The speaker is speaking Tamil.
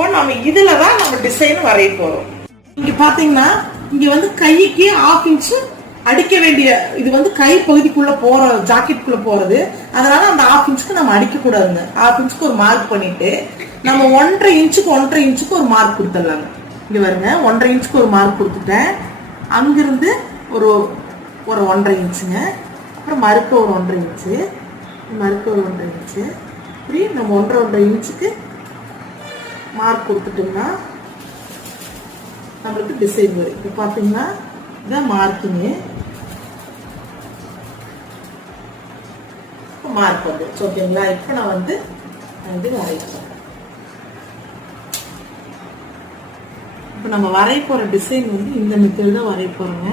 இப்போ நம்ம இதுல தான் நம்ம டிசைன் வரைய போறோம். இங்க பாத்தீங்கன்னா இங்க வந்து கைக்கு 1/2 இன்ச் அடிக்க வேண்டிய, இது வந்து கை பகுதிக்குள்ள போற ஜாக்கெட்டுக்குள்ள போறது, அதனால அந்த 1/2 இன்ச்சுக்கு நம்ம அடிக்க கூடாதுங்க. 1/2 இன்ச்சுக்கு ஒரு மார்க் பண்ணிட்டு நம்ம 1.5 இன்ச்சுக்கு ஒரு மார்க் கொடுத்துடலாங்க. இங்க வருங்க, 1.5 இன்ச்சுக்கு ஒரு மார்க் கொடுத்துட்டேன். அங்கிருந்து ஒரு 1.5 இன்ச்சுங்க, அப்புறம் மறுக்க ஒரு 1.5 இன்ச்சு, மறுக்க ஒரு 1.5 இன்ச்சு, இப்படி நம்ம 1.5 இன்ச்சுக்கு மார்க் கொடுத்துட்டோம்னா நம்மளுக்கு டிசைன் வரும். இப்போ பார்த்தீங்கன்னா இதான் மார்க்கிங்கு. இப்போ மார்க் வந்துருச்சு. ஓகேங்களா? இப்போ நான் வந்து வரைப்பேன். இப்போ நம்ம வரைய போகிற டிசைன் வந்து இந்த மெத்தட் தான் வரைய போகிறோங்க.